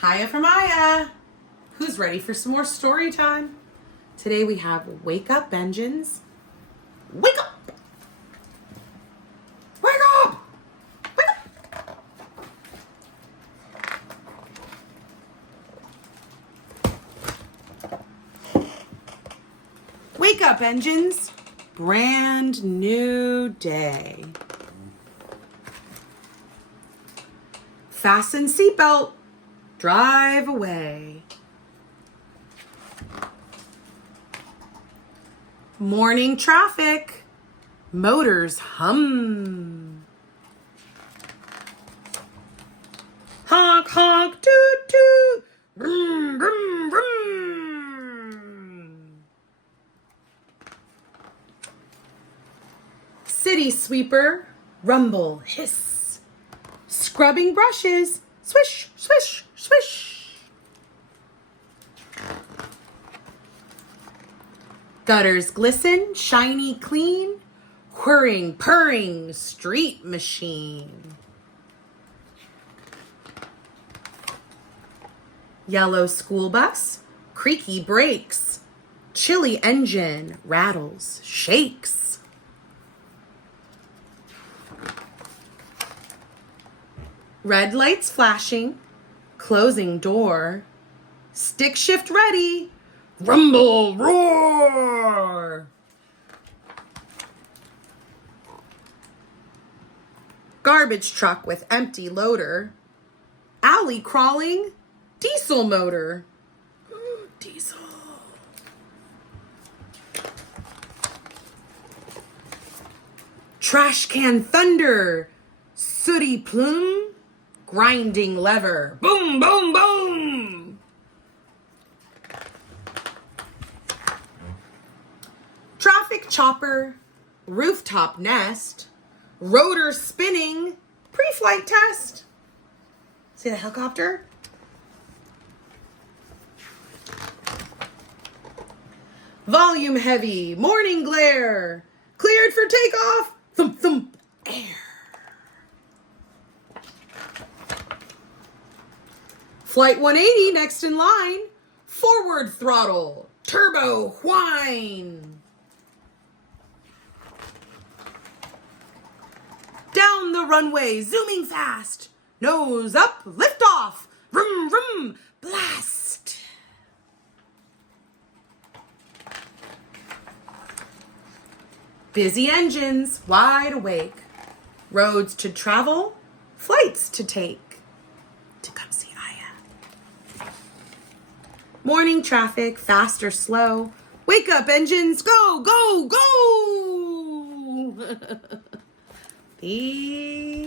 Hiya from Hiya. Who's ready for some more story time? Today we have Wake Up Engines. Wake up! Wake up! Wake up! Wake up, engines. Brand new day. Fasten seatbelt. Drive away. Morning traffic. Motors hum. Honk, honk, toot, toot. Vroom, vroom, vroom. City sweeper. Rumble, hiss. Scrubbing brushes. Swish, swish, swish. Gutters glisten, shiny clean, whirring, purring, street machine. Yellow school bus, creaky brakes, chilly engine, rattles, shakes. Red lights flashing, closing door, stick shift ready, rumble, roar. Garbage truck with empty loader, alley crawling, diesel motor. Ooh, diesel. Trash can thunder, sooty plume, grinding lever. Boom, boom, boom. Traffic chopper, rooftop nest, rotor spinning, pre-flight test. See the helicopter? Volume heavy, morning glare, cleared for takeoff, thump, thump, air. Flight 180 next in line, forward throttle, turbo whine. Down the runway, zooming fast, nose up, lift off, vroom, vroom, blast. Busy engines, wide awake, roads to travel, flights to take. To come see Hiya. Morning traffic, fast or slow. Wake up, engines, go, go, go! Peace.